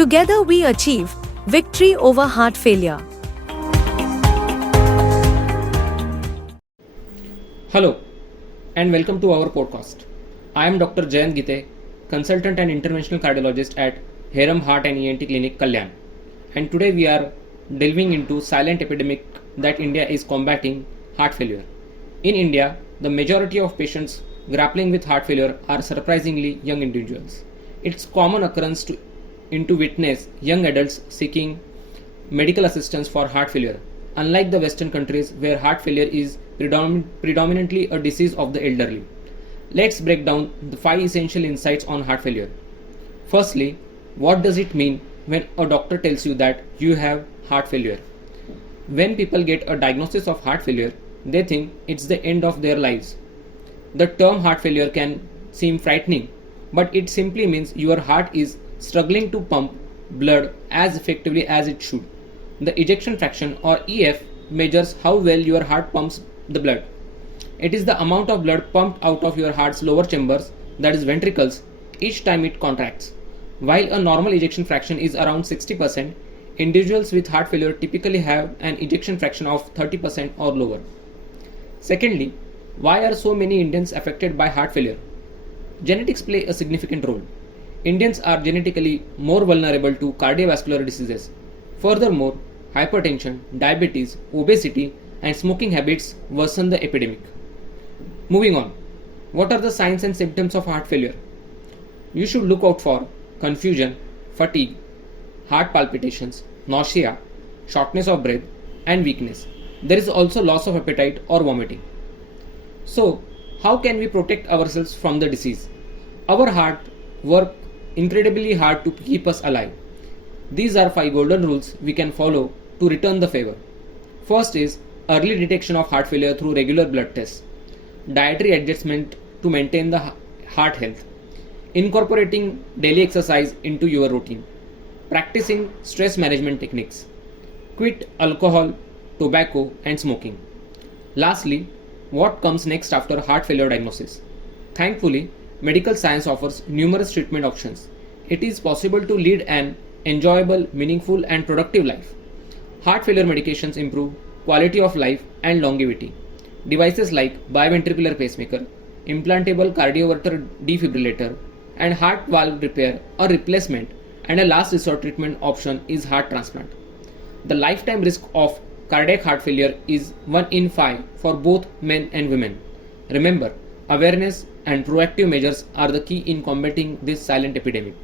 Together we achieve victory over heart failure. Hello and welcome to our podcast. I am Dr. Jayant Gite, consultant and interventional cardiologist at Heram Heart and ENT Clinic, Kalyan. And today we are delving into silent epidemic that India is combating, heart failure. In India, the majority of patients grappling with heart failure are surprisingly young individuals. It's common occurrence to witness young adults seeking medical assistance for heart failure, unlike the Western countries where heart failure is predominantly a disease of the elderly. Let's break down the 5 essential insights on heart failure. Firstly, what does it mean when a doctor tells you that you have heart failure? When people get a diagnosis of heart failure, they think it's the end of their lives. The term heart failure can seem frightening, but it simply means your heart is struggling to pump blood as effectively as it should. The ejection fraction, or EF, measures how well your heart pumps the blood. It is the amount of blood pumped out of your heart's lower chambers, that is ventricles, each time it contracts. While a normal ejection fraction is around 60%, individuals with heart failure typically have an ejection fraction of 30% or lower. Secondly, why are so many Indians affected by heart failure? Genetics play a significant role. Indians are genetically more vulnerable to cardiovascular diseases. Furthermore, hypertension, diabetes, obesity, and smoking habits worsen the epidemic. Moving on, what are the signs and symptoms of heart failure? You should look out for confusion, fatigue, heart palpitations, nausea, shortness of breath, and weakness. There is also loss of appetite or vomiting. So, how can we protect ourselves from the disease? Our heart works incredibly hard to keep us alive. These are 5 golden rules we can follow to return the favor. First is early detection of heart failure through regular blood tests, dietary adjustment to maintain the heart health, incorporating daily exercise into your routine, practicing stress management techniques, quit alcohol, tobacco, and smoking. Lastly, what comes next after heart failure diagnosis? Thankfully, medical science offers numerous treatment options. It is possible to lead an enjoyable, meaningful, and productive life. Heart failure medications improve quality of life and longevity. Devices like biventricular pacemaker, implantable cardioverter defibrillator, and heart valve repair or replacement, and a last resort treatment option is heart transplant. The lifetime risk of cardiac heart failure is 1 in 5 for both men and women. Remember, awareness and proactive measures are the key in combating this silent epidemic.